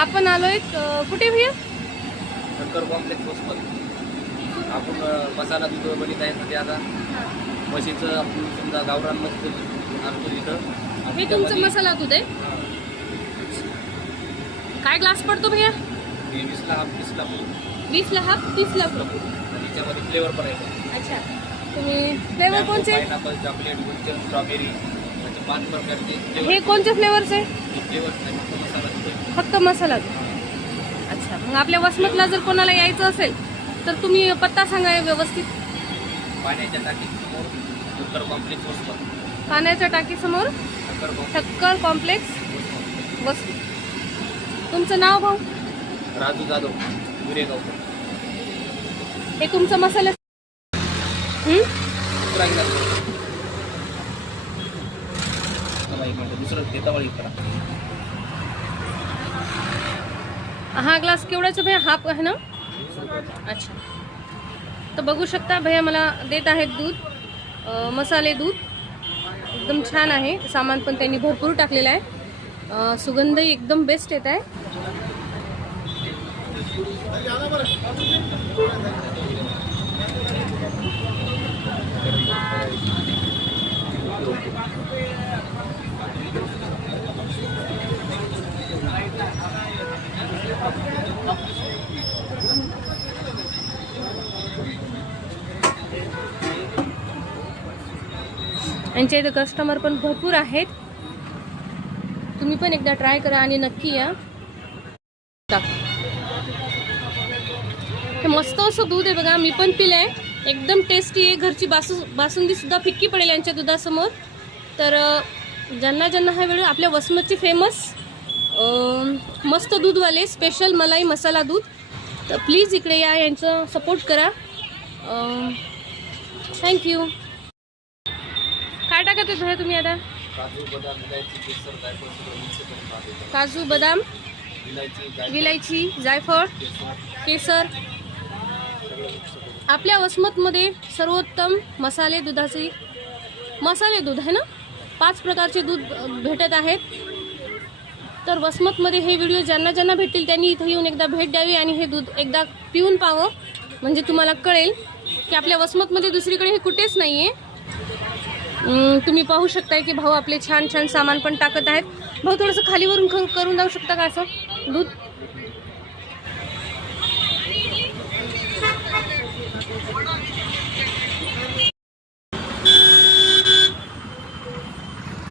आपण आलोय कुठे भैया? शंकर कॉम्प्लेक्स वसमत. आपण मसाला दूध बनवत आहे सध्या. आता म्हशीचं आपण समजा गावरान म्हशीचं आणतो इथं. हे तुमचं मसाला दूध आहे? काय ग्लास पडतो भैया? 20ला हाफ 30ला 20ला हाफ 30ला फुल. आणि त्याच्यामध्ये फ्लेवर पण आहे. अच्छा, तुम्ही फ्लेवर कोणचे? पायनॅपल, चॉकलेट, गुलकंद, स्ट्रॉबेरी म्हणजे 5 प्रकारचे हे कोणते फ्लेवर्स आहे? फ्लेवर्स नाही, फक्त मसाला दूध. फक्त मसाला दूध. अच्छा, मग आपल्या वसमतला जर कोणाला यायचं असेल तर तुम्ही पत्ता सांगा व्यवस्थित. पाण्याच्या टाकीसमोर शंकर कॉम्प्लेक्स वसमत. पाण्याच्या टाकीसमोर ठक्कर कॉम्प्लेक्स वसमत. तुमचं नाव भाऊ? राजू जाधव, गुरेगाव. हे तुमचं मसाला दुसरं देतावळी करा. हा ग्लास केवढ्याचा भैया? हाफ आहे ना? अच्छा, तर बघू शकता भैया मला देत आहेत दूध, मसाले दूध. एकदम छान आहे. सामान पण त्यांनी भरपूर टाकलेलं आहे. सुगंधही एकदम बेस्ट येत आहे. यांच्या इथं कस्टमर पण भरपूर आहेत. तुम्ही पण एकदा ट्राय करा आणि नक्की या. हे मस्त असं दूध आहे बघा, मी पण पिलंय. एकदम टेस्टी आहे. घरची बासुंदी सुद्धा फिक्की पडेल यांच्या दुधासमोर. तर ज्यांना ज्यांना हा व्हिडिओ, आपल्या वसमतची फेमस मस्त दूधवाले स्पेशल मलाई मसाला दूध, तर प्लीज इकडे या, यांचं सपोर्ट करा. थँक्यू. काय टाकत आहे तुम्ही आता? काजू बदाम विलायची जायफळ केसर. आपल्या वसमतमध्ये सर्वोत्तम मसाले दूध आहे ना. 5 प्रकारचे दूध भेटत आहेत. तर वसमतमध्ये हे व्हिडिओ ज्यांना ज्यांना भेटतील त्यांनी इथं येऊन एकदा भेट द्यावी आणि हे दूध एकदा पिऊन पाहावं. म्हणजे तुम्हाला कळेल की आपल्या वसमतमध्ये दुसरीकडे हे कुठेच नाही आहे. तुम्ही पाहू शकताय की भाऊ आपले छान छान सामान पण टाकत आहेत. भाऊ थोडंसं खालीवरून करून जाऊ शकता का असं दूध?